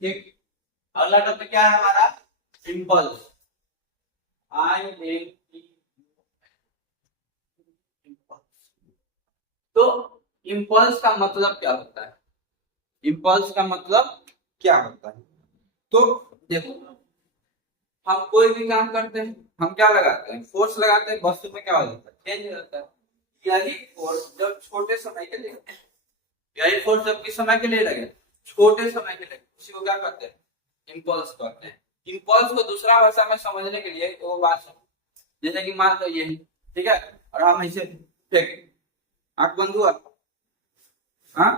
ठीक। अगला टॉपिक क्या है हमारा? इम्पल्स। आई एम तो इम्पल्स का मतलब क्या होता है? इम्पल्स का मतलब क्या होता है? तो देखो, हम कोई भी काम करते हैं, हम क्या लगाते हैं? फोर्स लगाते हैं, वस्तु में क्या हो जाता है? चेंज हो जाता है। यही फोर्स जब छोटे समय के लिए, यही फोर्स जब किस समय के लिए लगे? छोटे समय के लिए, उसी को क्या कहते हैं? इम्पल्स कहते हैं। इम्पल्स को दूसरा भाषा में समझने के लिए वो बात सुनो। जैसे कि मान लो ये, ठीक है, और हम ऐसे फेंके, आंख बंद हुआ, हाँ,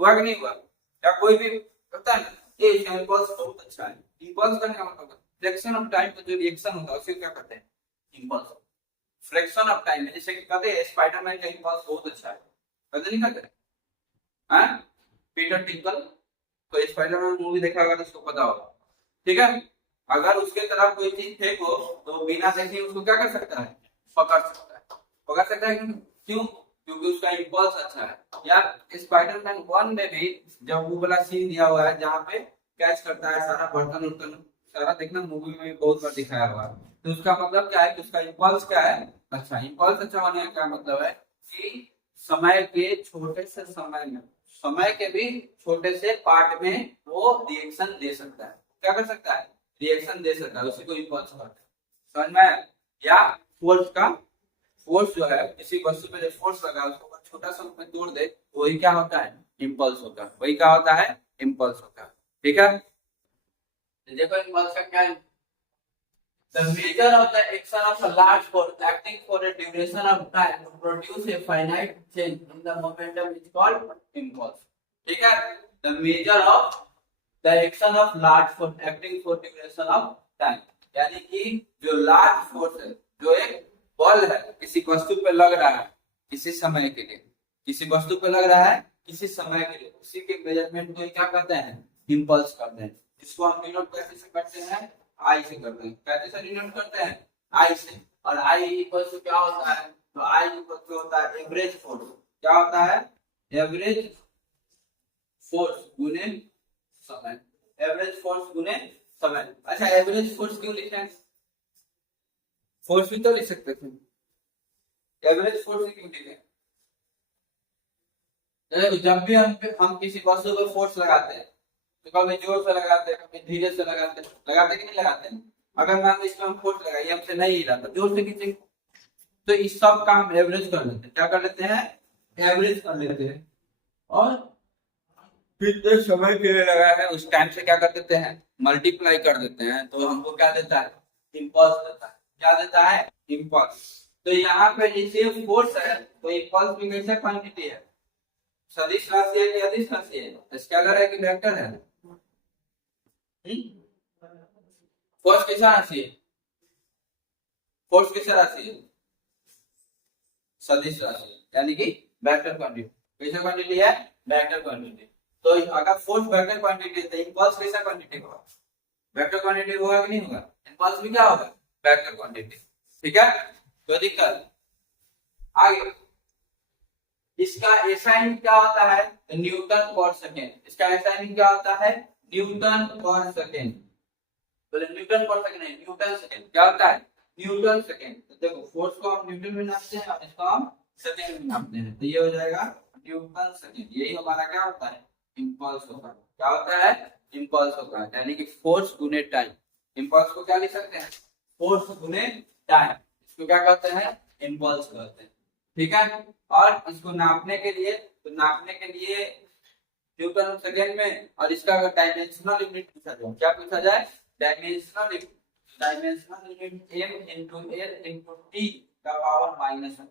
हुआ कि नहीं हुआ? या कोई भी करता है ना, ये इम्पल्स बहुत अच्छा है। इम्पल्स करने का मतलब फ्रैक्शन ऑफ टाइम का जो रिएक्शन होता है उसे क्या कहते हैं? इम्पल्स। फ्रैक्शन ऑफ टाइम में जैसे कि कहते हैं स्पाइडरमैन का इम्पल्स बहुत अच्छा है, कहते नहीं कहते? हाँ, पीटर टिंकल, तो स्पाइडरमैन मूवी देखा होगा तो उसको पता होगा, ठीक है। अगर उसके तरफ कोई चीज फेंको तो बिना देखे उसको क्या कर सकता है? पकड़ सकता है। पकड़ सकता है क्यों? क्योंकि उसका इम्पल्स अच्छा है। यार स्पाइडरमैन 1 में भी जब वो वाला सीन दिया हुआ है जहाँ पे कैच करता है सारा बर्तन उर्तन, सारा देखना मूवी में भी बहुत बार दिखाया हुआ है। तो उसका मतलब क्या है कि उसका इम्पल्स क्या है? अच्छा। इम्पल्स अच्छा होने का क्या मतलब है कि समय के छोटे से समय में, समय के भी छोटे से पार्ट में वो रिएक्शन दे सकता है। क्या कर सकता है? रिएक्शन दे सकता है, उसी को इम्पल्स कहते हैं। समझ में आया? या फोर्स का, फोर्स जो है किसी वस्तु पे जो फोर्स लगा उसको अगर छोटा सा उसमें तोड़ दे तो वही क्या होता है? इम्पल्स होता है। वही क्या होता है? इम्पल्स होता है। ठीक है, तो देखो इम्पल्स का क्या है? The measure of the action of a large force acting for a duration of time to produce a finite change in the momentum is called impulse. ठीक है, the measure of the action of large force acting for duration of time, यानी कि जो large force है, जो एक बल है किसी वस्तु पे लग रहा है किसी समय के लिए, किसी वस्तु पे लग रहा है किसी समय के लिए, उसी के मेजरमेंट को क्या कहते हैं? इम्पल्स कहते हैं। इसको हम डिनोट कैसे से करते हैं? आई से करते हैं। कैसे से डिनोट करते हैं? आई से। और आई इक्वल टू क्या होता है? तो आई इक्वल टू होता है एवरेज फोर्स। क्या होता है? एवरेज फोर्स गुने समय। एवरेज फोर्स गुने समय। अच्छा, एवरेज फोर्स क्यों लिखे हैं? फोर्स भी तो लिख सकते थे, एवरेज फोर्स क्यों लिखे? जब भी हम किसी वस्तु पर फोर्स लगाते हैं तो कभी जोर से लगाते हैं, कभी धीरे से लगाते हैं, लगाते कि नहीं लगाते हैं? अगर मान लो इसमें हम फोर्स लगाइए, हमसे नहीं हिला तो जोर से खींचेंगे, तो इस सब का हम एवरेज कर लेते हैं। क्या कर लेते हैं? एवरेज कर लेते हैं। और कितने समय के लिए लगा है उस टाइम से क्या कर देते हैं? मल्टीप्लाई कर देते हैं, तो हमको क्या देता है? इम्पल्स देता है। क्या देता है? इम्पल्स। तो यहाँ पे जैसे फोर्स है तो इम्पल्स भी कैसे क्वांटिटी है? सदिश राशि है कि अदिश राशि है? स्केलर है कि वेक्टर है? फोर्स कैसा राशि है? फोर्स कैसा राशि है? सदिश राशि है, यानी कि वेक्टर क्वांटिटी। कैसा क्वांटिटी है? Vector quantity. तो अगर फोर्स वेक्टर क्वांटिटी है तो इम्पल्स कैसा क्वांटिटी होगा? वेक्टर क्वांटिटी होगा कि नहीं होगा? इम्पल्स भी क्या होगा? Vector quantity. ठीक है, कोई दिक्कत? आगे इसका एसआई यूनिट क्या होता है? तो न्यूटन पर सेकेंड। इसका एसआई यूनिट क्या होता है? न्यूटन पर सेकेंड। बोले न्यूटन पर सेकेंड है, न्यूटन सेकेंड क्या होता है? Newton second. तो देखो फोर्स को हम न्यूटन में नापते हैं और इसको हम सेकेंड में नापते हैं, तो ये हो जाएगा न्यूटन सेकेंड। यही हमारा क्या होता है? इम्पल्स होता है। क्या होता है? इम्पल्स होता है, यानी कि फोर्स गुने टाइम। इम्पल्स को क्या लिख सकते हैं? फोर्स गुने टाइम। इसको क्या कहते हैं? इम्पल्स कहते हैं। ठीक है, और इसको नापने के लिए, तो नापने के लिए न्यूटन सेकेंड में, और इसका अगर डायमेंशनल यूनिट पूछा जाए, क्या पूछा जाए? Dimensional unit. Dimensional unit m into l into t का पावर माइनस वन।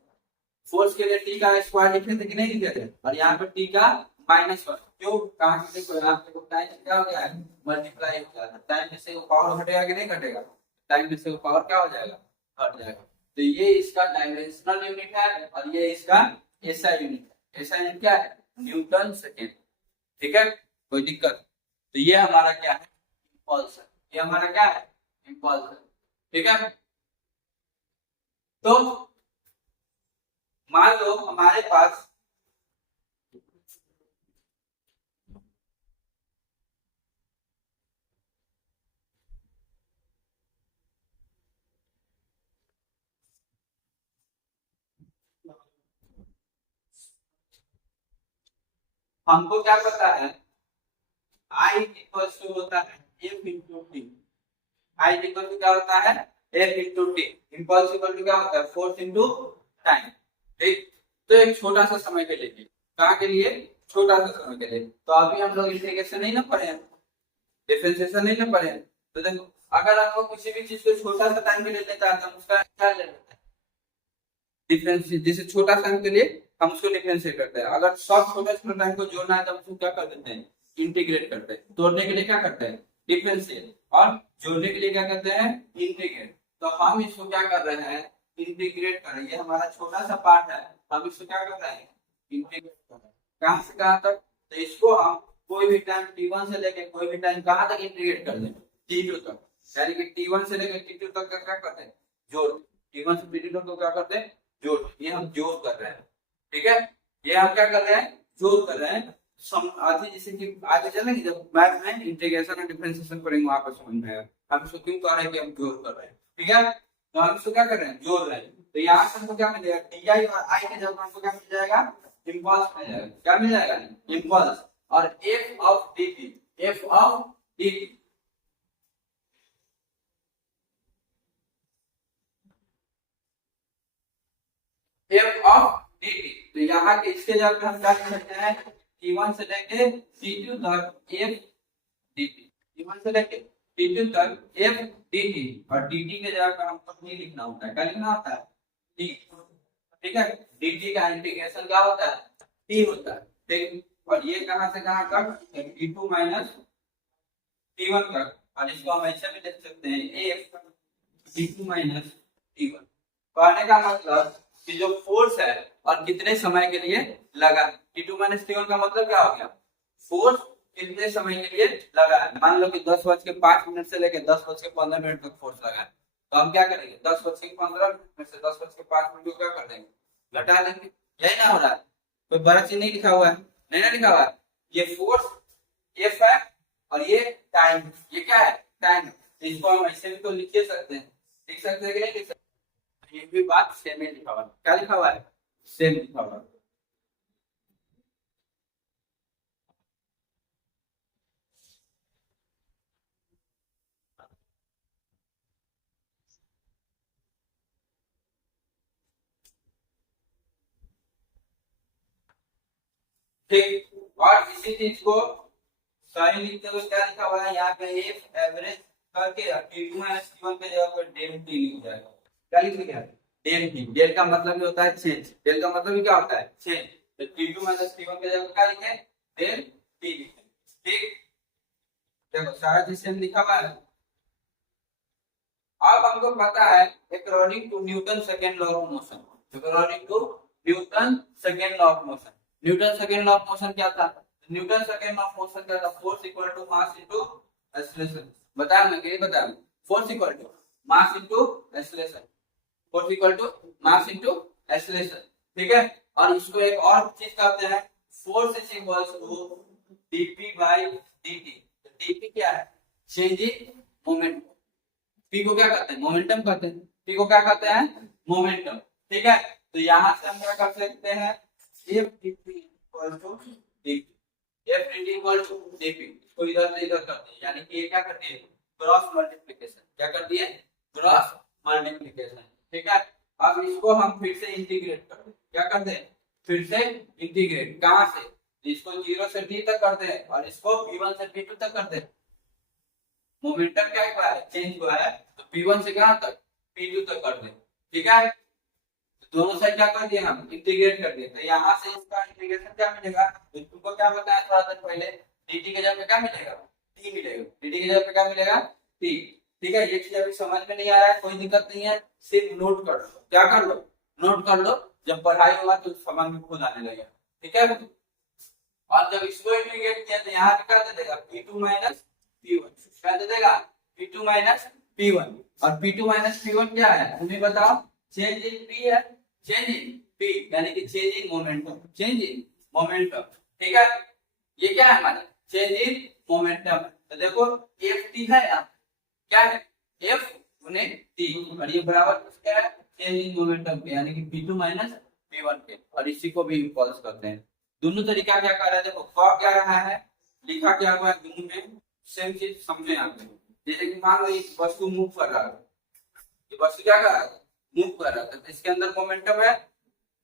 फोर्स के लिए t का स्क्वायर लिखे थे कि नहीं लिखे थे? और यहाँ पर t का माइनस वन। क्यों? कहाँ से देखो, यहाँ पे टाइम क्या हो गया है? मल्टीप्लाई हो गया है। टाइम में से वो पावर हटेगा कि नहीं घटेगा? टाइम में से वो पावर क्या हो जाएगा? हट जाएगा। तो ये इसका डायमेंशनल यूनिट है और ये इसका एसआई यूनिट है। एसआई यूनिट क्या है? Newton second. ठीक है, कोई दिक्कत? तो ये हमारा क्या है? इम्पल्स है। ये हमारा क्या है? इम्पल्स है। ठीक है, तो मान लो हमारे पास हमको क्या पता है I इक्वल टू होता है F into T. I equal to क्या होता है F into T. Impulse equal to क्या होता है फोर्स इंटू टाइम। ठीक, तो एक छोटा सा समय के लिए, कहाँ के लिए, छोटा सा समय के लिए। तो अभी हम लोग इंटीग्रेशन नहीं ना पढ़े हैं, डिफरेंशिएशन नहीं ना पढ़े हैं। तो देखो अगर आपको किसी भी चीज को छोटा सा टाइम के लिए लेता है तो हम उसका क्या ले लेते हैं डिफरेंस। जैसे छोटा टाइम के लिए हम उसको डिफरेंशिएट करते हैं, अगर सब छोटा छोटा टाइम को जोड़ना है तो हम उसको क्या कर देते हैं इंटीग्रेट करते हैं। तोड़ने के लिए क्या करते हैं डिफरेंशिएट, और जोड़ने के लिए क्या करते हैं इंटीग्रेट। तो हम इसको क्या कर रहे हैं इंटीग्रेट कर रहे हैं, ये हमारा छोटा सा पार्ट है, हम इसको क्या कर रहे हैं इंटीग्रेट कर रहे हैं। कहां से कहां तक, तो इसको हम कोई भी टाइम t1 से लेके कोई भी टाइम कहां तक इंटीग्रेट कर दें t2 तक, यानी कि t1 से लेकर t2 तक का क्या करते हैं जोड़, t1 से t2 तक को क्या करते हैं जोड़। ये हम जोड़ कर रहे हैं, ठीक है, ये हम क्या कर रहे हैं जोड़ कर रहे हैं। आगे जैसे कि आगे चलेंगे जब मैथ में इंटीग्रेशन और डिफरेंशिएशन पढ़ेंगे वहां पर समझ में आएगा हम इसको क्यों कर रहे हैं कि हम जोड़ कर रहे हैं। ठीक है, तो हम इसको क्या कर रहे हैं जोड़ रहे हैं। तो यहाँ से हमको क्या मिलेगा डी आई और आई के जगह हमको क्या मिल जाएगा इम्पल्स मिल जाएगा। क्या मिल जाएगा इम्पल्स, और F of dt, F of dt F of dt। तो यहाँ के इसके जगह पे हम क्या लिख सकते हैं t1 से लेके t2 तक f dt, t1 से लेके t2 तक f dt, और dt के जगह पे हमको नहीं लिखना होता है, क्या लिखना होता है t। ठीक है, dt का इंटीग्रेशन क्या होता है t होता है। ठीक, और ये कहां से कहां तक t2 माइनस t1 तक, और इसको हम ऐसे भी लिख सकते हैं f t2 माइनस t1। कहने का मतलब कि जो फोर्स है और कितने समय के लिए लगा, t2 माइनस t1 का मतलब क्या हो गया फोर्स कितने समय के लिए लगा है। मान लो कि 10:05 से लेकर 10:15 तक फोर्स लगा है, तो हम क्या करेंगे 10:15 में से 10:05 को क्या कर देंगे घटा देंगे। यही ना हो रहा है, कोई बड़ा चीज नहीं लिखा हुआ है, नहीं ना लिखा हुआ है। ये फोर्स एफ है और ये टाइम, ये क्या है टाइम। इसको हम ऐसे भी तो लिख सकते हैं, लिख सकते हैं कि नहीं लिख सकते, ये भी बात सेम ही लिखा हुआ है। क्या लिखा हुआ है सेम लिखा हुआ है। ठीक, और इसी चीज को सही लिखते हुए क्या लिखा हुआ है यहाँ पे एफ एवरेज करके t2 माइनस t1 के जगह पर डेल t लिख जाएगा। क्या लिख दिया डेल t, डेल का मतलब ही होता है चेंज, डेल का मतलब ही क्या होता है चेंज। तो t2 माइनस t1 के जगह क्या लिखे डेल t लिखे। ठीक, देखो सारा चीज सेम लिखा हुआ है। अब हमको पता है according to Newton second law of motion, according to Newton second law of motion. Newton second law of motion क्या था, Newton second law of motion क्या था force equal to mass into acceleration. बताया मैं कि बताया force equal to mass into acceleration, force equal to mass into acceleration. ठीक है, और इसको एक और चीज कहते हैं force is equal to dp by dt। dp क्या है चेंज इन मोमेंट, p को क्या कहते हैं मोमेंटम कहते हैं, p को क्या कहते हैं मोमेंटम। ठीक है, तो यहां से हम क्या कर सकते हैं f dt equal to dp, f dt equal to dp, इसको इधर से इधर कर दिए, यानी कि ये क्या कर दिए क्रॉस मल्टीप्लिकेशन। क्या कर दिए क्रॉस मल्टीप्लिकेशन। ठीक है, अब इसको हम फिर से इंटीग्रेट कर दें, क्या कर दें फिर से इंटीग्रेट, कहां से इसको 0 से d तक कर दें और इसको p1 से p2 तक कर दें। मोमेंटम क्या हुआ है चेंज हुआ है, तो p1 से कहां तक p2 तक कर दें। ठीक है, दोनों साइड क्या कर दिए हम इंटीग्रेट कर दिए। तो यहाँ से इसका इंटीग्रेशन क्या मिलेगा, तो तुमको क्या बताया थोड़ा देर पहले dt के जगह पे क्या मिलेगा t मिलेगा, dt के जगह पे क्या मिलेगा t। ठीक है, ये चीज अभी समझ में नहीं आ रहा है कोई दिक्कत नहीं है, सिर्फ नोट कर लो, क्या कर लो नोट कर लो, जब पढ़ाई होगा तो समझ में खुद आने लगेगा। ठीक है, और जब इसको इंटीग्रेट किया तो यहाँ पे क्या दे देगा p2 माइनस p1, क्या दे देगा p2 माइनस p1, और p2 माइनस p1 क्या है तुम्हें बताओ चेंज इन p है, चेंज इन p यानी कि change in momentum, change in momentum. ठीक है, ये क्या है हमारा चेंज इन मोमेंटम। तो देखो ft है यहाँ क्या है f गुने t, और ये बराबर किसका है चेंज इन मोमेंटम के, यानी कि p2 माइनस p1 के, और इसी को भी इम्पल्स करते हैं। दोनों तरीका क्या कर रहा है, देखो कह क्या रहा है, लिखा क्या हुआ है दोनों में सेम चीज समझे आप। जैसे कि मान लो एक वस्तु मूव कर रहा है, ये वस्तु क्या कर रहा है, मूव कर रहा है, तो इसके अंदर मोमेंटम है,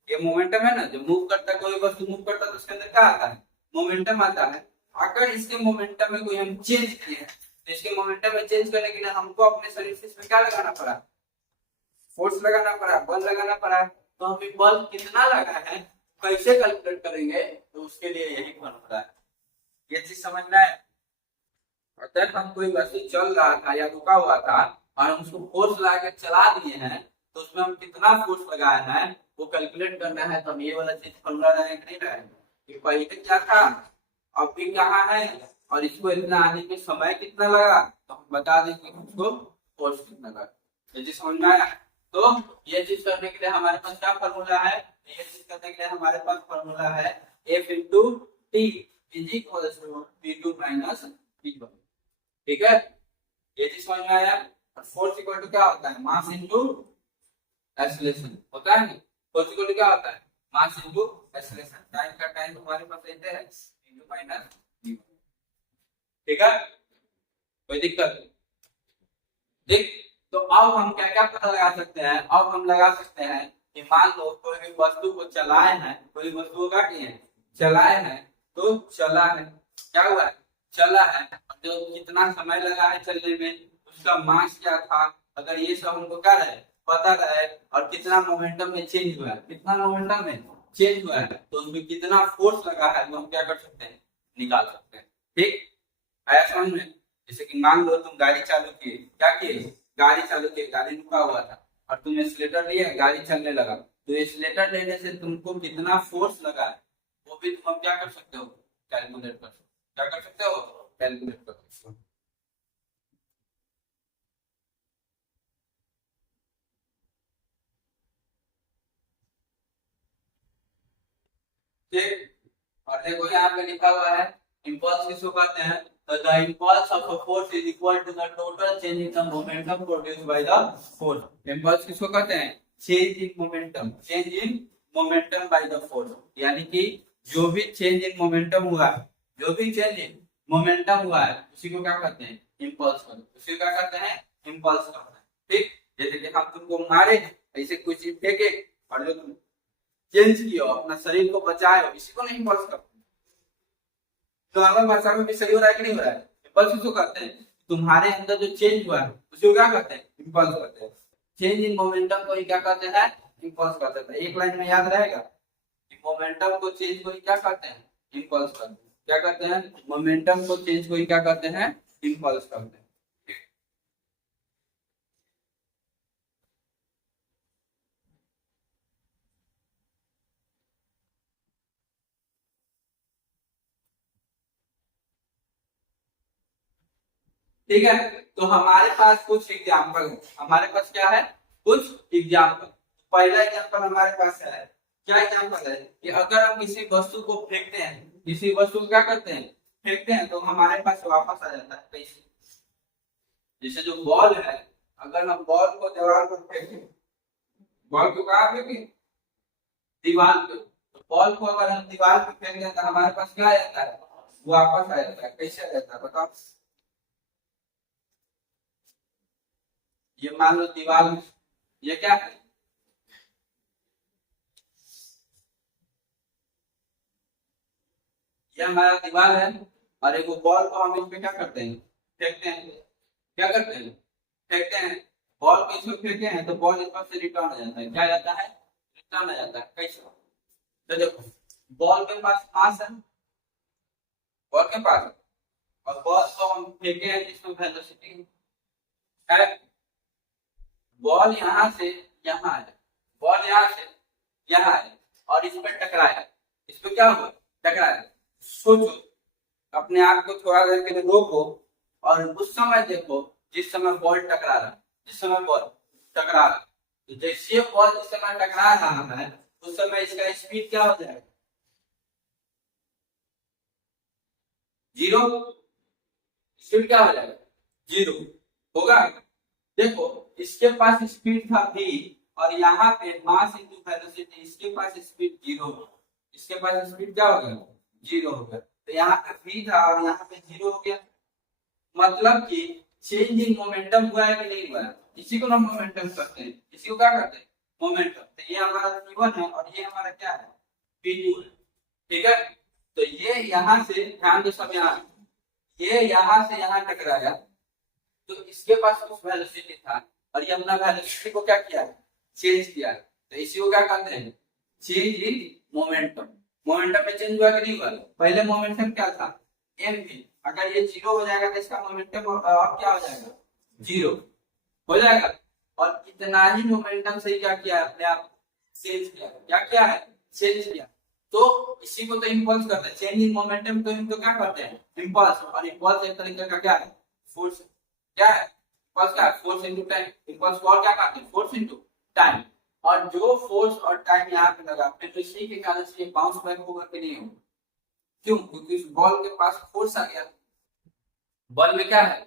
ये मोमेंटम है ना, जब मूव करता है कोई वस्तु मूव करता है तो उसके अंदर क्या आता है, मोमेंटम आता है। अगर इसके मोमेंटम में कोई हम चेंज किए तो इसके मोमेंटम में चेंज करने के लिए हमको अपने शरीर से इसमें क्या लगाना पड़ा, फोर्स लगाना पड़ा, बल लगाना पड़ा। तो हमें बल कितना लगा है कैसे कैलकुलेट करेंगे, तो उसके लिए यही फॉर्मूला है, ये चीज समझना है। अगर हम कोई वस्तु चल रहा था या रुका हुआ था और हम उसको फोर्स लगा के चला दिए हैं तो उसमें हम कितना फोर्स लगाए हैं वो कैलकुलेट करना है। तो हम ये वाला चीज फॉर्मूला लगाए कि नहीं लगाए, कि पहले क्या था अब भी कहाँ है और इसको इतना आने के समय कितना लगा, तो हम बता देंगे उसको फोर्स कितना लगा। ये चीज समझ में आया। तो ये चीज करने के लिए हमारे पास क्या फॉर्मूला है, ये चीज करने के लिए हमारे पास फॉर्मूला है F into T is equal to P2 minus P1। ठीक है, ये चीज समझ में आया। और फोर्स इक्वल टू क्या होता है, मास इनटू एक्सीलरेशन होता है। फोर्स इक्वल टू क्या होता है, मास इनटू एक्सीलरेशन। टाइम का टाइम हमारे पास रहते हैं इनटू माइनस v। ठीक है, कोई दिक्कत नहीं। देख तो अब हम क्या क्या पता लगा सकते हैं, अब हम लगा सकते हैं कि मान लो कोई भी वस्तु को चलाए हैं, कोई वस्तु को क्या किए चलाए हैं, तो चला है, क्या हुआ है चला है, तो कितना समय लगा है चलने में, उसका मास क्या था, अगर ये सब हमको क्या रहे पता रहे, और कितना मोमेंटम में चेंज हुआ है, कितना मोमेंटम में चेंज हुआ है, तो उसमें कितना फोर्स लगा है, तो हम क्या कर सकते हैं निकाल सकते हैं। ठीक आया समझ में। जैसे कि मान लो तुम गाड़ी चालू किए, क्या किए गाड़ी चालू किए, गाड़ी रुका हुआ था और तुम एक्सीलेटर लिए, गाड़ी चलने लगा, तो एक्सीलेटर लेने से तुमको कितना फोर्स लगा है वो भी तुम क्या कर सकते हो कैलकुलेट कर सकते हो। क्या कर सकते हो कैलकुलेट कर सकते हो। ठीक, और देखो यहाँ पे लिखा हुआ है इम्पल्स किसको कहते हैं, तो the impulse of a force is equal to the total change in the momentum produced by the force. Impulse किसको कहते हैं, change in momentum, change in momentum by the force, यानी कि जो भी चेंज इन मोमेंटम हुआ है, जो भी चेंज इन मोमेंटम हुआ है उसी को क्या कहते हैं इम्पल्स कहते हैं, उसी को क्या कहते हैं इम्पल्स कहते हैं। ठीक, जैसे कि हम तुमको मारे ऐसे कोई चीज फेंके और जो तुम चेंज किया अपना शरीर को बचाए हो, इसी को नहीं इम्पल्स करते। तो नॉर्मल भाषा में भी सही हो रहा है कि नहीं हो रहा है, इम्पल्स किसको कहते हैं, तुम्हारे अंदर जो चेंज हुआ है उसको क्या कहते हैं इम्पल्स कहते हैं। चेंज इन मोमेंटम को ही क्या कहते हैं इम्पल्स कहते हैं। एक लाइन में याद रहेगा, मोमेंटम को चेंज को ही क्या कहते हैं इम्पल्स कहते हैं। क्या कहते हैं मोमेंटम को चेंज को ही क्या कहते हैं इम्पल्स कहते हैं। ठीक है, तो हमारे पास कुछ एग्जाम्पल है, हमारे पास क्या है कुछ एग्जाम्पल। पहला एग्जाम्पल हमारे पास है, क्या एग्जाम्पल है कि अगर हम किसी वस्तु को फेंकते हैं, किसी वस्तु को क्या करते हैं फेंकते हैं, तो हमारे पास वापस आ जाता है कैसे, जैसे जो बॉल है, अगर हम बॉल को दीवार पर फेंकें, बॉल को कहाँ फेंकें दीवार पे, तो बॉल को अगर हम दीवार पे फेंक दें तो हमारे पास क्या आ जाता है वापस आ जाता है। कैसे आ जाता है बताओ। ये मान लो दीवार, ये क्या है ये हमारा दीवार है, और एक बॉल को हम इस पे क्या करते हैं फेंकते हैं, क्या करते हैं फेंकते हैं, बॉल को इसमें फेंकते हैं तो बॉल इस पर से रिटर्न आ जाता है, क्या जाता है रिटर्न आ जाता है। कैसे, तो देखो बॉल के पास मास है, बॉल के पास, और बॉल को हम फेंके हैं जिसमें वेलोसिटी है, बॉल यहाँ से यहाँ है, बॉल यहाँ से यहाँ है और इस पर टकराया, इस पर क्या हुआ टकराया। सोचो, अपने आप को थोड़ा देर के लिए रोको और उस समय देखो जिस समय बॉल टकरा रहा, जिस समय बॉल टकरा रहा, तो जैसे बॉल जिस समय टकरा रहा है उस समय इसका स्पीड क्या हो जाएगा जीरो, स्पीड क्या हो जाएगा जीरो होगा। देखो इसके पास स्पीड था v और यहाँ पे मास इनटू वेलोसिटी, इसके पास स्पीड जीरो, इसके पास स्पीड क्या हो गया, जीरो हो गया। तो यहाँ पे v था और यहाँ पे जीरो हो गया, मतलब कि चेंज इन मोमेंटम हुआ है कि नहीं हुआ है, इसी को हम मोमेंटम कहते हैं, इसी को क्या कहते हैं, मोमेंटम। तो ये हमारा v1 है और ये हमारा क्या है, v2 है, ठीक है। तो ये यहाँ से ध्यान दो सब, यहाँ ये यहाँ से यहाँ टकराया, तो इसके पास कुछ वेलोसिटी था और ये अपना वेलोसिटी को क्या किया है, चेंज किया है। तो इसी को क्या कहते हैं, चेंज इन मोमेंटम। मोमेंटम में चेंज हुआ कि नहीं हुआ, पहले मोमेंटम क्या था, mv, अगर ये जीरो हो जाएगा तो इसका मोमेंटम अब क्या हो जाएगा, जीरो हो जाएगा। और इतना ही मोमेंटम से क्या किया अपने आप चेंज किया, क्या किया है, चेंज किया। तो इसी को तो इंपल्स करते हैं, चेंज इन मोमेंटम को इनको क्या करते हैं, इंपल्स। और इंपल्स एक तरीके का क्या है, फोर्स, क्या है इंपल्स, क्या है फोर्स इनटू टाइम। इंपल्स को और क्या कहते हैं, फोर्स इनटू टाइम। और जो फोर्स और टाइम यहाँ पे लगा तो इसी के कारण से ये बाउंस बैक होगा कि नहीं होगा, क्यों, क्योंकि उस बॉल के पास फोर्स आ गया। बॉल में क्या है,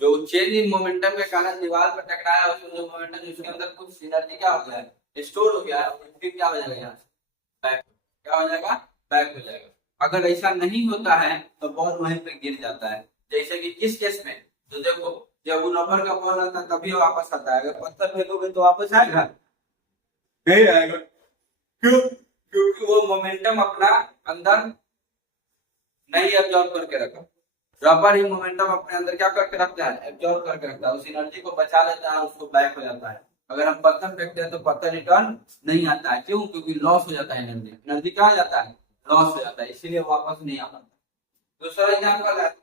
जो चेंज इन मोमेंटम के कारण दीवार पर टकराया, उसमें जो मोमेंटम उसके अंदर कुछ एनर्जी क्या हो गया है, स्टोर हो गया है, फिर क्या हो जाएगा यहाँ से बैक, क्या हो जाएगा, बैक हो जाएगा। अगर ऐसा नहीं होता है तो बॉल वहीं पे गिर जाता है। जैसे कि किस केस में, तो देखो जब वो रबर का बॉल आता है तभी वापस आता है, अगर पत्थर फेंकोगे तो वापस आएगा, नहीं आएगा। क्यों, क्योंकि वो मोमेंटम अपना अंदर नहीं एब्जॉर्ब करके रखा। रबर ही मोमेंटम अपने अंदर क्या करके रखता है, एब्जॉर्ब करके रखता है, उस एनर्जी को बचा लेता है, उसको बैक हो जाता है। अगर हम पत्थर फेंकते हैं तो पत्थर रिटर्न नहीं आता है, क्यों, क्योंकि लॉस हो जाता है एनर्जी, एनर्जी क्या हो जाता है, लॉस हो जाता है, इसीलिए वापस नहीं आ पाता। दूसरा एग्जांपल है,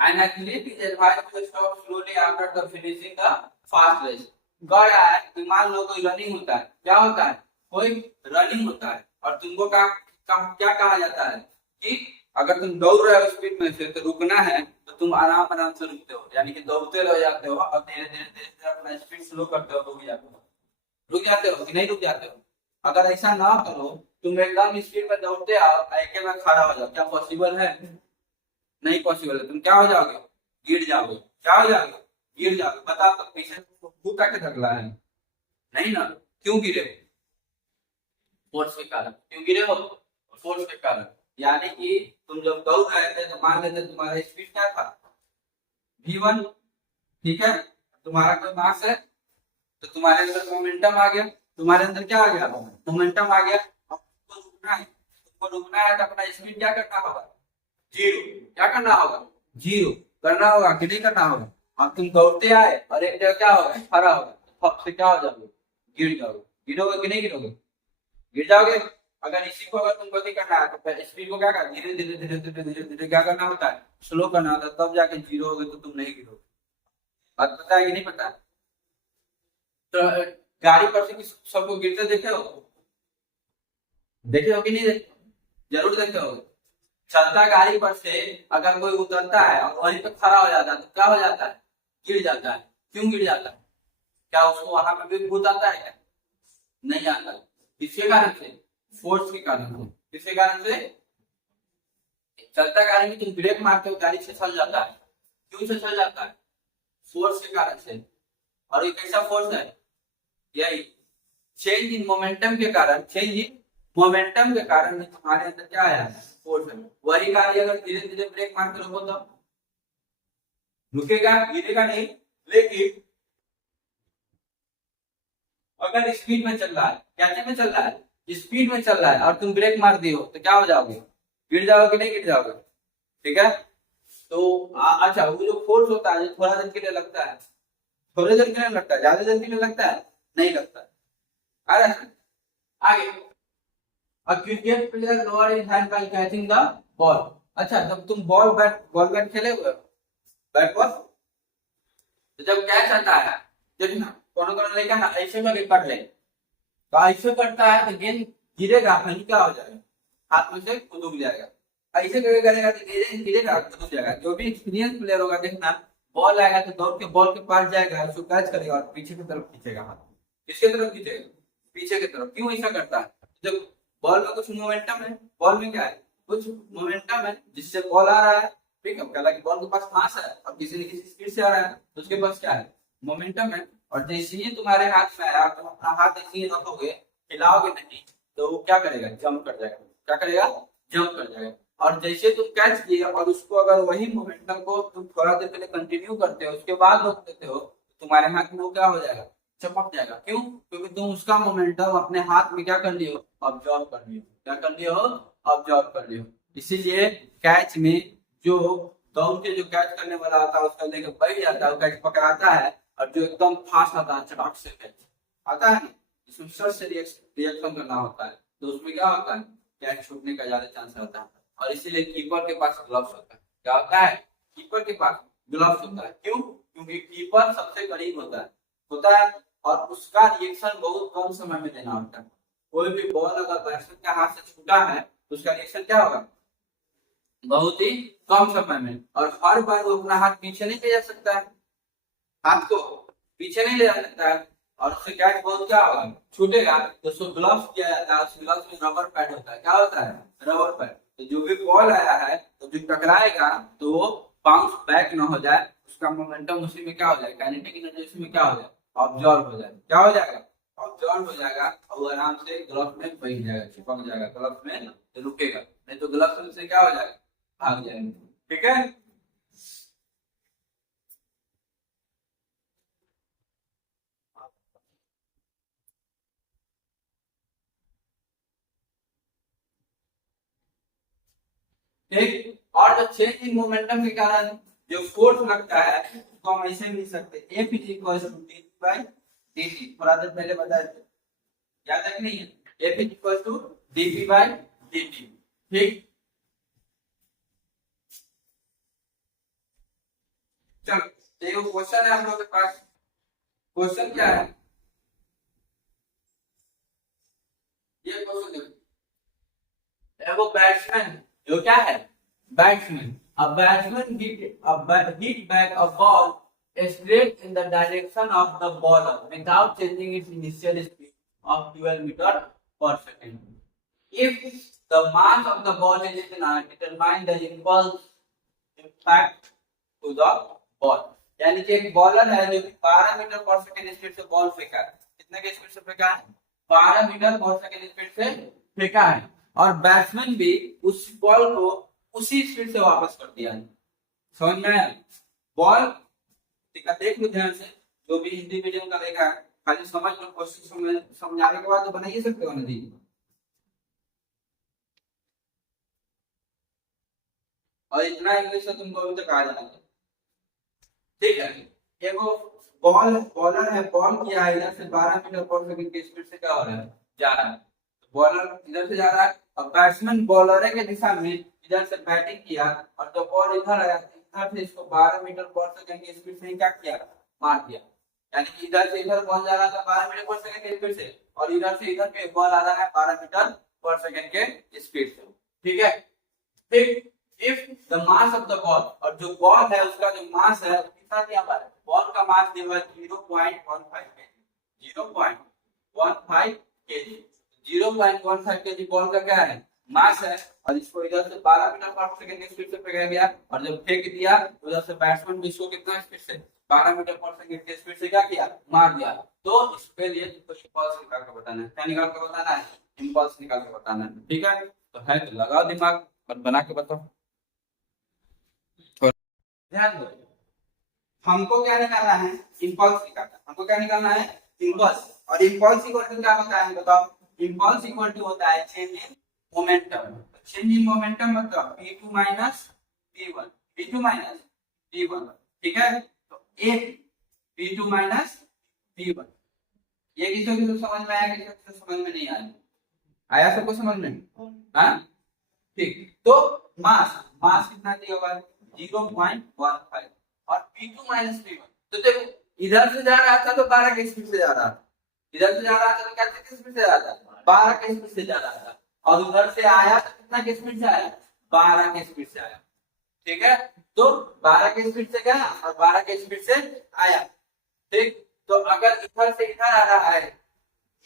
an athlete is advised to stop slowly after the finishing the fast race। गया है कि मान लो कोई रनिंग होता है, क्या होता है, कोई रनिंग होता है और तुमको क्या कहा जाता है कि अगर तुम दौड़ रहे हो स्पीड में से तो रुकना है, तो तुम आराम आराम से रुकते हो, यानी कि दौड़ते रह जाते हो और धीरे धीरे धीरे धीरे अपना स्पीड स्लो करते हो, रुक जाते हो कि नहीं रुक जाते हो। अगर ऐसा ना करो, तुम एकदम स्पीड में दौड़ते आओ, एक में खड़ा हो जाओ, क्या पॉसिबल है, नहीं पॉसिबल है। तुम क्या हो जाओगे, गिर जाओगे, क्या हो जाओगे, गिर जाओगे। बता तो पीछे भूखा के धकला है, नहीं ना, क्यों गिरे, फोर्स के कारण। क्यों गिरे हो, फोर्स के कारण। यानी कि तुम जब दौड़ रहे थे तो मान लेते तुम्हारा स्पीड क्या था, v1, ठीक है, तुम्हारा कोई मास है तो तुम्हारे अंदर मोमेंटम आ गया, तुम्हारे अंदर क्या आ गया, मोमेंटम आ गया। अब तुमको रुकना है, तुमको रुकना है तो अपना स्पीड क्या करना होगा, जीरो, क्या करना होगा, जीरो करना होगा कि नहीं करना होगा। अब तुम दौड़ते आए और एक जगह क्या होगा, खड़ा होगा, फट से क्या हो जाओगे, गिर जाओगे। गिरोगे कि नहीं गिरोगे, गिर जाओगे। अगर इसी को अगर तुमको नहीं करना है तो स्पीड को क्या करना, धीरे धीरे धीरे धीरे धीरे धीरे क्या करना होता है, स्लो करना होता है, तब जाके जीरो हो गए तो तुम नहीं गिरोगे। बात पता है कि नहीं पता। तो गाड़ी पर से सबको गिरते देखे हो, देखे हो कि नहीं देखे, जरूर देखे हो। चलता गाड़ी पर से अगर कोई उतरता है और वहीं पे खड़ा हो जाता है तो क्या हो जाता है, गिर जाता है। क्यों गिर जाता है, क्या उसको वहां पे भी भूत आता है क्या, नहीं आता। किसके कारण से, फोर्स के कारण से। किसके कारण से, चलता गाड़ी में तुम ब्रेक मारते हो गाड़ी से चल जाता है, क्यों से चल जाता है, फोर्स के कारण से। और ये कैसा फोर्स है, यही चेंज इन मोमेंटम के कारण, चेंज इन मोमेंटम के कारण तुम्हारे अंदर क्या आया, फोर्स है। वही गाड़ी अगर धीरे धीरे ब्रेक मार के रोको तो रुकेगा, गिरेगा नहीं। लेकिन अगर स्पीड में चल रहा है, क्या में चल रहा है, स्पीड में चल रहा है और तुम ब्रेक मार दियो तो क्या हो जाओगे, गिर जाओगे नहीं गिर जाओगे, ठीक है। तो अच्छा, वो जो फोर्स होता है थोड़ा देर के लिए लगता है, थोड़ी देर के लिए लगता है, ज्यादा देर के लिए लगता है, नहीं लगता। अरे आगे, a cricket player lower his hand while catching the ball। अच्छा, जब तुम बॉल बैट खेले हुए, बैट बॉल, तो जब कैच आता है, देखना कोनो लेगा ना, ऐसे में कर ले तो ऐसे करता है तो गेंद गिरेगा, कहीं क्या हो जाएगा, हाथ में से खुद उग जाएगा। ऐसे करके करेगा तो गिरेगा, खुद उग जाएगा। जो भी एक्सपीरियंस प्लेयर होगा, देखना बॉल आएगा तो दौड़ के बॉल के पास जाएगा, उसको कैच करेगा और पीछे की तरफ खींचेगा हाथ। किसके तरफ खींचेगा, पीछे की तरफ। क्यों ऐसा करता है, जब बॉल में कुछ मोमेंटम है, बॉल में क्या है, कुछ मोमेंटम है जिससे बॉल आ रहा है, ठीक है। हालांकि बॉल के पास मास है और किसी न किसी स्पीड से आ रहा है, तो उसके पास क्या है, मोमेंटम है। और जैसे ही तुम्हारे हाथ में आया, तुम अपना हाथ ऐसे ही रखोगे, हिलाओगे नहीं, तो वो क्या करेगा, जंप कर जाएगा। क्या करेगा, जंप कर जाएगा। और जैसे तुम कैच किए और उसको अगर वही मोमेंटम को तुम थोड़ा देर के लिए कंटिन्यू करते हो, उसके बाद रोक देते हो, तो तुम्हारे हाथ में वो क्या हो जाएगा, चपक जाएगा। क्यों, क्योंकि तुम उसका मोमेंटम अपने हाथ में क्या कर लियो, ऑब्जॉर्व कर लियो। क्या कर लियो, ऑब्जॉर्व कर लियो। इसीलिए कैच में जो दौड़ के जो कैच करने वाला आता है उसका लेकर बैठ जाता है, वो कैच पकड़ाता है, और जो एकदम फास्ट आता है चटाक से कैच आता है, इसमें सर से रिएक्शन करना होता है, तो उसमें क्या होता है, कैच छूटने का ज्यादा चांस रहता है। और इसीलिए कीपर के पास ग्लव्स होता है। क्या होता है, कीपर के पास ग्लव्स होता है। क्यों, क्योंकि कीपर सबसे करीब होता है और उसका रिएक्शन बहुत कम समय में देना होता है। कोई भी बॉल अगर बैट्समैन के हाथ से छूटा है तो उसका रिएक्शन क्या होगा, बहुत ही कम समय में। और हर बार वो अपना हाथ पीछे नहीं ले जा सकता है, हाथ को पीछे नहीं ले जा सकता है, और उससे कैच बहुत क्या होगा, छूटेगा। तो उसको ग्लव्स किया जाता है, उस ग्लव्स में रबर पैड होता है। क्या होता है, रबर पैड। तो जो भी बॉल आया है तो जो टकराएगा तो वो बाउंस बैक ना हो जाए, उसका मोमेंटम उसी में क्या हो जाए, काइनेटिक एनर्जी उसमें क्या हो जाए, ऑब्जॉर्व हो जाए। क्या हो जाएगा, ऑब्जॉर्व हो जाएगा, और आराम से ग्लव्स में बैठ जाएगा, चिपक जाएगा ग्लव्स में, तो रुकेगा नहीं, तो ग्लव्स से क्या हो जाएगा, भाग जाएंगे। ठीक है, ठीक। और जो चेंज इन मोमेंटम के कारण जो फोर्स लगता है उसको हम ऐसे भी लिख सकते हैं, F is equal to D by D T. थोड़ा देर पहले बताया था, याद है कि नहीं है, F is equal to D P by D T. ठीक, चलो ये क्वेश्चन है हम लोग के पास। क्वेश्चन क्या है, ये क्वेश्चन देखो, वो बैट्समैन जो क्या है, batsman, a batsman hit back a ball straight in the direction of the bowler without changing its initial speed of 12 meter per second. If the mass of the ball is determine the impulse impact to the ball. यानी कि एक bowler है जो 12 metre पर second speed से ball फेंका है। कितने के स्पीड से फेंका है, 12 मीटर पर सेकंड स्पीड से फेंका है, और बैट्समैन भी उस बॉल को उसी स्पीड से वापस कर दिया है। समझ में आया, बॉल ठीक है, देख लो ध्यान से, जो भी हिंदी मीडियम का देखा है खाली समझ लो, क्वेश्चन समझाने के बाद तो बना ही सकते हो ना जी। और इतना इंग्लिश से तुमको अभी तक आ जाना है। ठीक है, ये वो बॉलर है, बॉल किया है इधर से 12 मीटर पर सेकंड की स्पीड से क्या हो रहा है, जा रहा है। बॉलर इधर से जा रहा है और बैट्समैन बॉलर के दिशा में इधर से बैटिंग किया, और जब बॉल इधर आया इधर से इसको 12 मीटर पर सेकंड की स्पीड से क्या किया, मार दिया। यानी कि इधर से इधर बॉल जा रहा था 12 मीटर पर सेकंड की स्पीड से, और इधर से इधर पे बॉल आ रहा है 12 मीटर पर सेकंड के स्पीड से। ठीक है, फिर if the mass of the ball, और जो बॉल है उसका जो मास है कितना दिया हुआ है, बॉल का मास दिया हुआ है 0.15 केजी, 0.15 केजी, 0.15 केजी बॉल का क्या है, मास है। और इसको इधर से 12 मीटर पर सेकंड की स्पीड से फेंका गया, और जब फेंक दिया उधर से बैट्समैन भी इसको कितना स्पीड से, 12 मीटर पर सेकंड की स्पीड से क्या किया, मार दिया। तो इसके लिए तुमको इंपल्स निकाल के बताना है। क्या निकाल के बताना है, इंपल्स निकाल के बताना है। ठीक है, तो है तो लगाओ दिमाग और बना के बताओ। ध्यान दो, हमको क्या निकालना है, इंपल्स निकालना। हमको क्या निकालना है, इंपल्स। और इंपल्स इक्वल टू क्या होता है बताओ, इंपल्स इक्वल टू होता है change in momentum. Change in momentum मतलब p2 minus p1, p2 minus p1। ठीक है, तो एक p2 माइनस p1, ये किसी को समझ में आया, किसी को समझ में नहीं आया, आया सबको समझ में, हाँ ठीक। तो मास, मास कितना दिया हुआ है 0.15, और p2 माइनस p1, तो देखो इधर से जा रहा था तो 12 के स्पीड से जा रहा था, इधर से जा रहा था तो कितने स्पीड से जा रहा था, 12 के स्पीड से जा रहा था, और उधर से आया तो कितना के स्पीड से आया, 12 के स्पीड से आया। ठीक है, तो 12 के स्पीड से गया और 12 के स्पीड से आया। ठीक, तो अगर इधर से इधर आ रहा है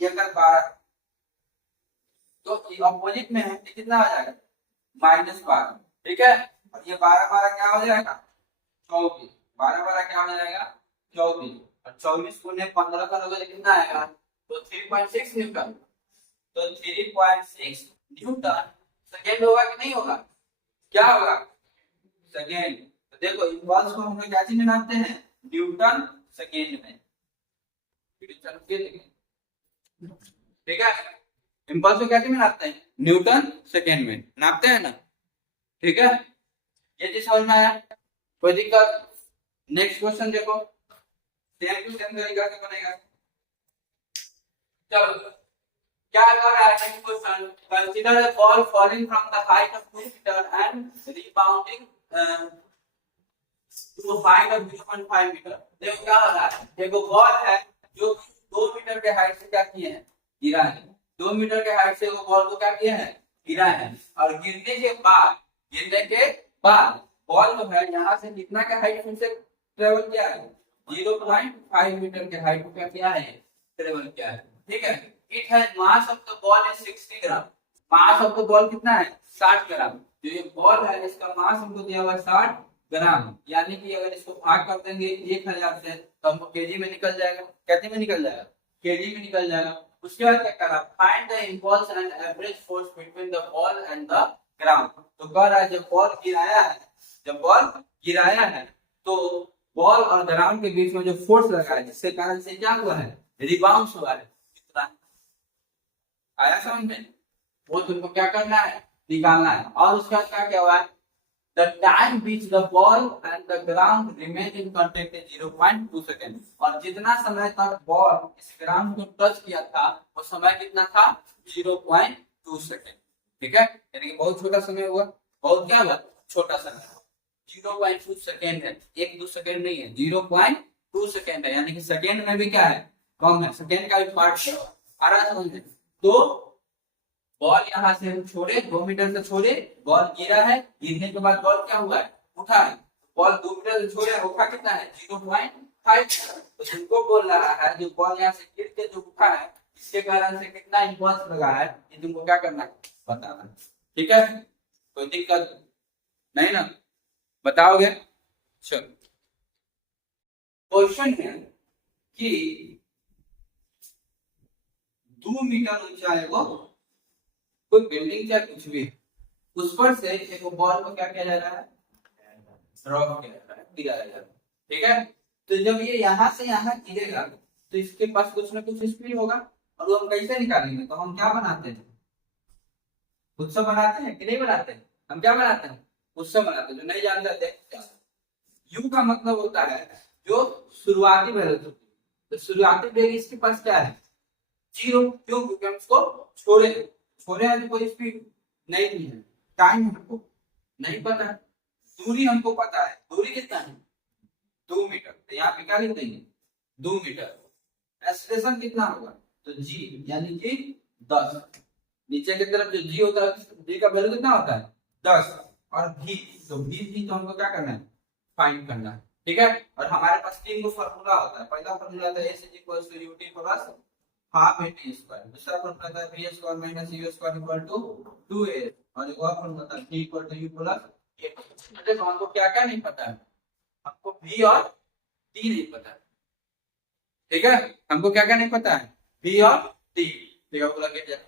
ये अगर 12, तो अपोजिट में है कितना आ जाएगा, -12। ठीक है, और ये 12 12 क्या हो जाएगा, 24, 12 12 क्या हो जाएगा 24, और 24 गुने 15 करोगे तो कितना आएगा, तो 3.6 न्यूटन। तो 3.6 न्यूटन सेकेंड होगा कि नहीं होगा? क्या होगा? सेकेंड। तो देखो इम्पल्स को हम लोग क्या चीज में नापते हैं? न्यूटन सेकेंड में। ठीक है, इम्पल्स को क्या चीज में नापते हैं? न्यूटन सेकेंड में नापते हैं ना। ठीक है, ये चीज समझ में आया? कोई दिक्कत? नेक्स्ट क्वेश्चन देखो, सेम टू सेम तरीका से बनेगा। चलो क्या कर रहा है next question? Consider a ball falling from the height of 2 metre and rebounding to height of 0.5 metre. देखो क्या हो रहा है, देखो बॉल है जो 2 मीटर के हाइट से क्या किए हैं? गिरा है। 2 मीटर के हाइट से वो बॉल को क्या किए हैं? गिरा है। और गिरने के बाद बॉल जो है यहाँ से कितना का हाइट से ट्रेवल किया है? 0.5 मीटर के हाइट पे क्या है? ट्रेवल किया है। ठीक है, it has mass of the ball is 60 gram. Mass of the ball कितना है? 60 ग्राम। जो ये बॉल है इसका मास हमको दिया हुआ है 60 ग्राम, यानी कि अगर इसको भाग कर देंगे 1000 से तो हमको केजी में निकल जाएगा। कैसे में निकल जाएगा? केजी में निकल जाएगा। उसके बाद क्या करा? Find the impulse and average force between the ball and the ground. तो कह रहा है जब बॉल गिराया है तो बॉल और ग्राउंड के बीच में जो फोर्स लगा है जिसके कारण से क्या हुआ है? रिबाउंस हुआ है। कितना आया समझ में? वो तुमको क्या करना है? निकालना है। और उसका क्या हुआ है? The time which the ball and the ground remain in contact is 0.2 second. और जितना समय तक बॉल इस ग्राउंड को टच किया था वो समय कितना था? 0.2 सेकेंड। ठीक है, यानी कि बहुत छोटा समय हुआ। बहुत क्या हुआ? छोटा समय। 0.2 सेकेंड है, 1-2 सेकेंड नहीं है, 0.2 सेकेंड है। यानी कि सेकेंड में भी क्या है? कम है। सेकेंड का भी पार्ट आ रहा है समझ में? तो बॉल यहाँ से हम छोड़े, 2 मीटर से छोड़े, बॉल गिरा है। गिरने के बाद बॉल क्या हुआ है? उठा है। बॉल 2 मीटर से छोड़े, उठा कितना है? 0.5। तो तुमको बोल रहा है जो बॉल यहाँ से गिर के जो उठा है इसके कारण से कितना इम्पल्स लगा है, ये तुमको क्या करना है? बताना। ठीक है, कोई दिक्कत नहीं ना? बताओगे? चलो क्वेश्चन है कि 2 मीटर ऊंचा है वो कोई बिल्डिंग या कुछ भी, उस पर से एक बॉल को क्या किया जा रहा है? ड्रॉप किया जा रहा है, गिराया जा रहा है। ठीक है, तो जब ये यहाँ से यहाँ गिरेगा तो इसके पास कुछ ना कुछ स्पीड होगा। और वो हम कैसे निकालेंगे? तो हम क्या बनाते हैं? खुद से बनाते हैं कि नहीं बनाते हैं? हम क्या बनाते हैं? खुद से बनाते हैं। जो नहीं जानते यू का मतलब होता है जो शुरुआती वेलोसिटी। तो शुरुआती वेग इसके पास क्या है? 0। क्यों? क्योंकि हम उसको छोड़े हैं तो कोई स्पीड नहीं है। टाइम हमको नहीं पता है, दूरी हमको पता है। दूरी कितना है? 2 मीटर। तो यहाँ पे क्या लिख देंगे? 2 मीटर। एक्सेलरेशन कितना होगा? तो जी यानी कि 10। नीचे की तरफ जो जी होता है, जी का वैल्यू कितना होता है? 10। और भी तो भी तो हमको क्या करना है? फाइंड करना है। ठीक है, और हमारे पास 3 को फार्मूला होता है। पहला फार्मूला था s = ut plus half at square. दूसरा फार्मूला था v square minus u square equal to 2a। और एक और फार्मूला था v equal to u plus a। देखो हमको क्या क्या नहीं पता है? हमको v और t नहीं पता है। ठीक है, हमको क्या क्या नहीं पता है? v और t। ठीक है, बोला के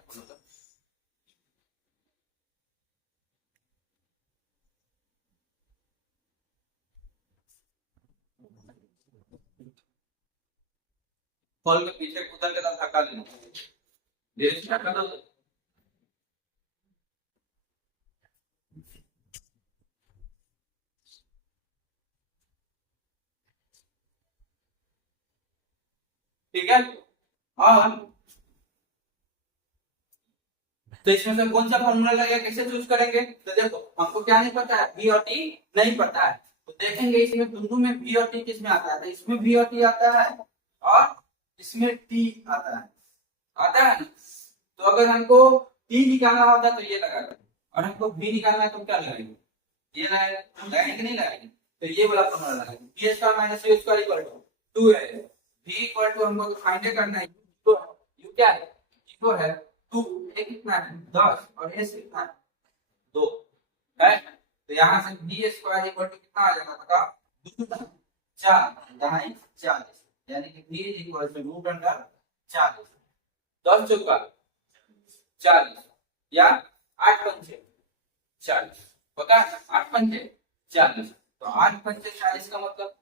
फॉल के पीछे उधर के साथ धक्का लेना, धीरे से धक्का दो। ठीक है, और तो इसमें से कौन सा फॉर्मूला लगेगा, कैसे चूज करेंगे? तो देखो हमको क्या नहीं पता है? v और t नहीं पता है। तो देखेंगे इसमें दोनों में v और t किस में आता है? तो इसमें v और t आता है और इसमें t आता है। आता है ना? तो अगर हमको t निकालना होता तो ये लगा देंगे, और हमको v निकालना है तो क्या लगाएंगे? ये लगाएंगे कि नहीं लगाएंगे? तो ये वाला फॉर्मूला लगाएंगे। v square minus u square equal to 2 है। v इक्वल टू हमको फाइंड करना है। तो u क्या है? 0 है। 2 a कितना है? 10। और s कितना है? 2 है। तो यहाँ से v स्क्वायर इक्वल टू कितना आ जाएगा? बता। 4 ढाई 40, यानी कि v equal to root under 40। 10 चौका 40 या 8 पंचे 40 होता है, 8 पंचे 40। तो 8 पंचे 40 का मतलब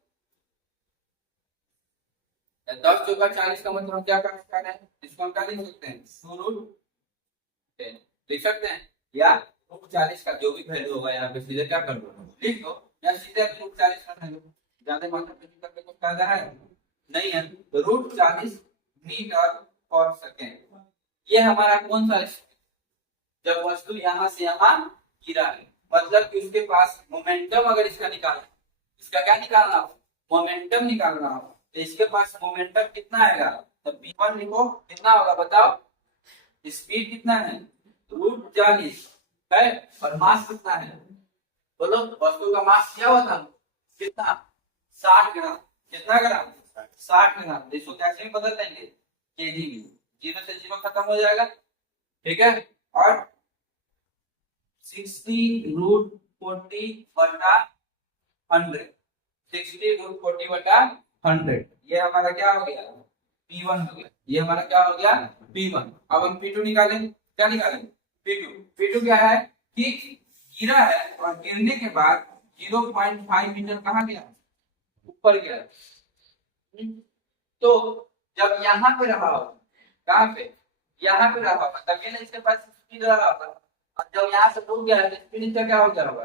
10 चौका 40 का मतलब हम क्या कर रहे हैं, इसको हम क्या लिख सकते हैं, 2√10 लिख सकते हैं, या √40 का जो भी वैल्यू होगा यहाँ पे सीधे क्या कर दो लिख दो, या सीधे √40 कर दो। ज्यादा मल्टीप्लिकेशन करके कुछ फायदा है नहीं है। तो √40 मीटर पर सेकेंड, ये हमारा कौन सा, जब वस्तु यहाँ से यहाँ गिरा है, मतलब कि उसके पास मोमेंटम अगर इसका निकालना, इसका क्या निकालना हो, मोमेंटम निकालना हो, तो इसके पास मोमेंटम कितना आएगा, तो p1 लिखो, कितना होगा बताओ, स्पीड कितना है, √40 है, और मास कितना है, बोलो वस्तु का मास क्या होता है, कितना, 60 ग्राम, कितना ग्राम, 60 ग्राम। इसको कैसे में बदल देंगे, केजी में, 0 से 0 खत्म हो जाएगा, ठीक है। और 60√40/100, 60√40/100, ये हमारा क्या हो गया, P1 हो गया, ये हमारा क्या हो गया, P1। अब हम P2 निकालेंगे, क्या निकालेंगे, P2 क्या है कि गिरा है और गिरने के बाद 0.5 मीटर कहाँ गया, ऊपर गया। तो जब यहाँ पे रहा हो, कहाँ पे, यहाँ पे रहा होगा, तभी ना इसके पास स्पीड रहा होगा, और जब यहाँ से रुक गया तो स्पीड इसका क्या हो गया होगा,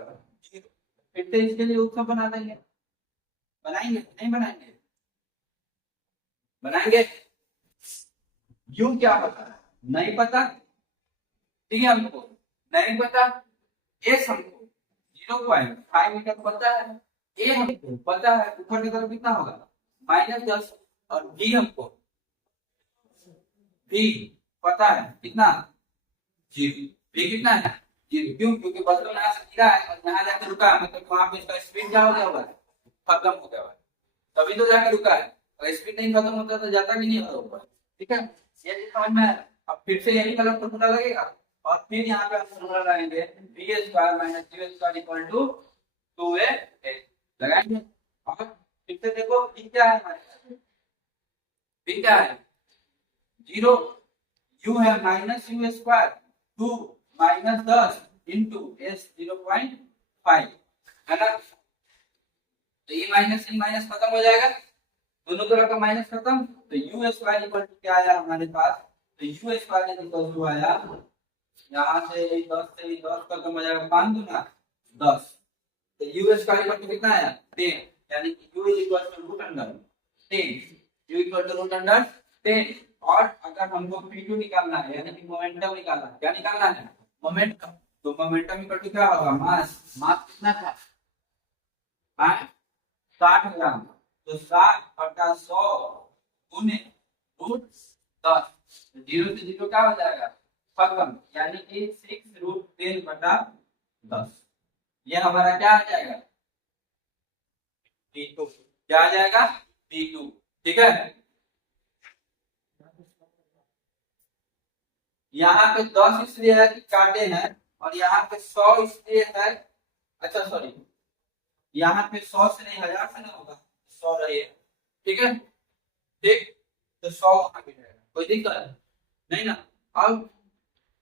फिर से इसके लिए उत्सव बना देंगे, बनाएंगे नहीं बनाएंगे, बनाएंगे। क्यों, क्या पता नहीं पता, ठीक है, हमको नहीं पता, एस हमको 0.5 मीटर पता है, ए हमको पता है ऊपर की तरफ कितना होगा -10, और डी हमको भी पता है कितना, 0, भी कितना है 0। क्यों, क्योंकि वस्तु यहाँ से गिरा है और यहाँ जाकर रुका है, मतलब वहां पे इसका स्पीड क्या हो गया होगा, खत्म हो गया होगा, तभी तो जाकर रुका है। अगर स्पीड नहीं खत्म होता तो जाता कि नहीं होता ऊपर, ठीक है, ये समझ में। अब फिर से यही कलर फॉर्मूला लगेगा, और फिर यहाँ पे हम फॉर्मूला लगाएंगे b² - q² = 2a लगाएंगे। और फिर से देखो b क्या है हमारे पास, b क्या है 0, u है -u², 2 - 10 इंटू s 0.5 है ना। तो ये माइनस से माइनस खत्म हो जाएगा, दोनों तरफ का माइनस खत्म, तो u² इक्वल टू क्या आया हमारे पास, तो u² इक्वल टू आया, यहाँ से 10 से 10 खत्म हो जाएगा, 5 दूना 10, तो u² इक्वल टू कितना आया 10, यानी कि u equal to √10, u equal to √10। और अगर हमको p2 निकालना है, यानी कि मोमेंटम निकालना है, क्या निकालना है, मोमेंटम, तो मोमेंटम इक्वल टू क्या होगा, मास, मास कितना था, 60 ग्राम, तो 60/100 गुने √10, 0 से 0 क्या हो जाएगा, खत्म, यानी कि 6√10/10, ये हमारा क्या आ जाएगा, P2, क्या आ जाएगा, P2, ठीक है। यहाँ पे 10 इसलिए है कि काटे हैं, और यहाँ पे 100 इसलिए है, अच्छा सॉरी, यहाँ पे 100 से नहीं 1000 से नहीं होगा, 100 रही है, ठीक है, ठीक, तो 100 वहां पे रहेगा, कोई दिक्कत नहीं ना। अब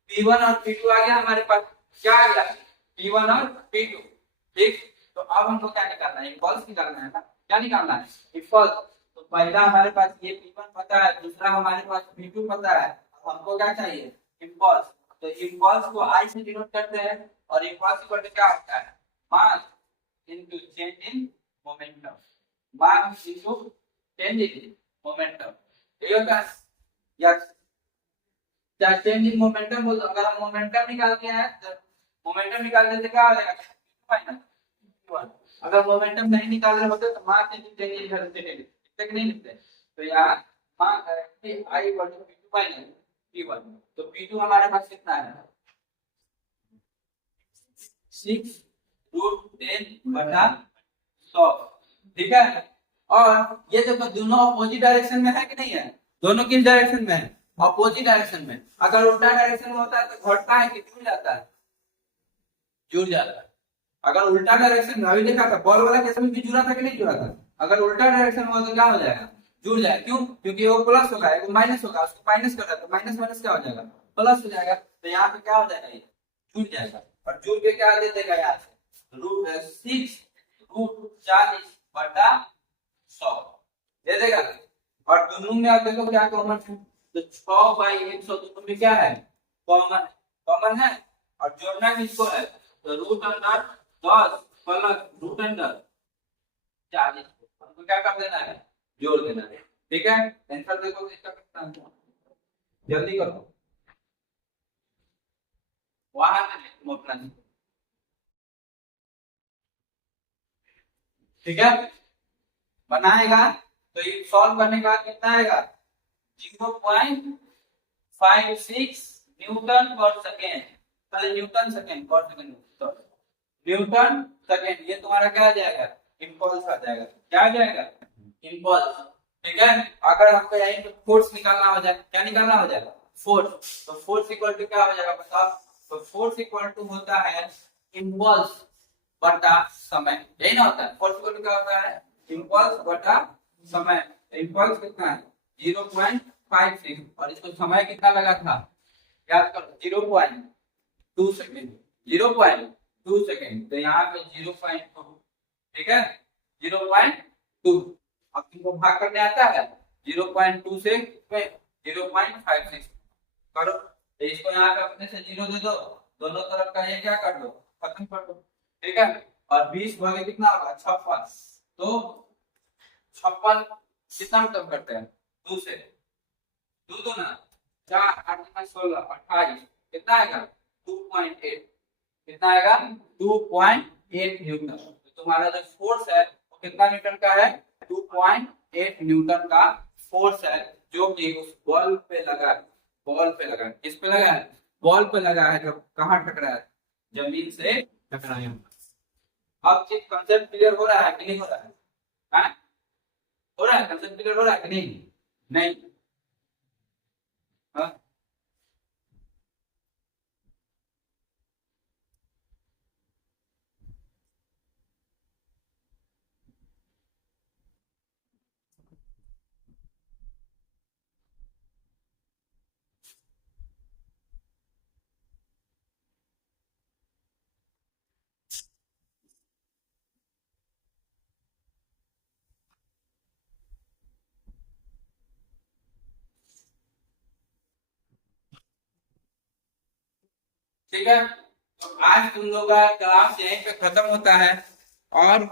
P1 और P2 आ गया हमारे पास, क्या आ गया, P1 और P2, ठीक। तो अब हमको क्या निकालना है, इंपल्स निकालना है ना, क्या निकालना है, इंपल्स। तो पहला हमारे पास ये P1 पता है, दूसरा हमारे पास P2 पता है, अब हमको क्या चाहिए, इंपल्स। तो इंपल्स को I से डिनोट करते हैं, और इंपल्स इक्वल टू क्या होता है, मास into change in momentum, mass into change in momentum, ठीक है। या क्या चेंज इन मोमेंटम बोल, अगर हम मोमेंटम निकालते हैं तो मोमेंटम निकालने से क्या आ जाएगा, -1। अगर मोमेंटम नहीं निकाल रहे होते तो mass into change in velocity लिखते कि नहीं लिखते, तो यहाँ मास I = P1, तो P2 हमारे पास कितना है, 6√10/100, ठीक है। और ये देखो दोनों अपोजिट डायरेक्शन में है कि नहीं है, दोनों किस डायरेक्शन में है, अपोजिट डायरेक्शन में। अगर उल्टा डायरेक्शन में होता है तो घटता है कि जुड़ जाता है, जुड़ जाता है। अगर उल्टा डायरेक्शन में, अभी देखा था बॉल वाला केस में भी जुड़ा था कि नहीं जुड़ा था, अगर उल्टा डायरेक्शन में हो तो क्या हो जाएगा, जुड़ जाएगा। क्यों, क्योंकि वो प्लस होगा, वो माइनस होगा, उसको माइनस कर रहा है तो माइनस माइनस क्या हो जाएगा, प्लस हो जाएगा, तो यहाँ पे क्या हो जाएगा, ये जुड़ जाएगा, और जुड़ के क्या दे देगा यहाँ से, रूट 6 रूट 40 बटा 100 दे देगा। और दोनों में आप देखो क्या कॉमन है, तो 6/100 दोनों में क्या है, कॉमन कॉमन है, और जोड़ना किसको है, तो root under 10 plus root under 40 हमको क्या कर देना है, जोड़ देना है। ठीक है, आंसर देखो इसका कितना है, जल्दी करो, वहां से तुम अपना, ठीक है, बनाएगा तो ये सॉल्व करने के बाद कितना आएगा, 0.56 न्यूटन पर सेकेंड, पहले न्यूटन सेकेंड पर सेकेंड, तो न्यूटन सेकेंड, ये तुम्हारा क्या आ जाएगा, इंपल्स आ जाएगा, क्या आ जाएगा, इंपल्स। ठीक है, अगर हमको यहीं पे फोर्स निकालना हो जाए, क्या निकालना हो जाएगा, फोर्स, तो फोर्स इक्वल टू क्या हो जाएगा बताओ, तो फोर्स इक्वल टू होता है इंपल्स बटा समय, यही ना होता है, फोर्स इक्वल टू क्या होता है, इंपल्स बटा समय, इंपल्स कितना है 0.56, और इसको समय कितना लगा था, याद करो 0.2 सेकेंड, 0.2 सेकेंड, तो यहाँ पे 0.2, ठीक है 0.2, अब तुमको भाग करने आता है 0.2 से 0.56 करो, तो इसको यहाँ पे अपने से 0 दे दो, दोनों तरफ का ये क्या कर दो, खत्म कर दो। ठीक है, और 20 भागे कितना होगा 56, तो 56 कितना में कम करते हैं, 2 से, 2 दो ना 4 8 16 28, कितना आएगा 2.8, कितना आएगा 2.8 न्यूटन, तो तुम्हारा जो फोर्स है वो कितना न्यूटन का है, 2.8 न्यूटन का फोर्स है, जो कि उस बॉल पे लगा है, बॉल पे लगा है, किस पे लगा है, बॉल पे लगा है, जब कहाँ टकराया है, जमीन से टकराया। अब ये कंसेप्ट क्लियर हो रहा है कि नहीं हो रहा है, हाँ? हो रहा है, कंसेप्ट क्लियर हो रहा है कि नहीं, नहीं, हाँ? ठीक है, तो आज तुम लोग का क्लास यहीं पे खत्म होता है, और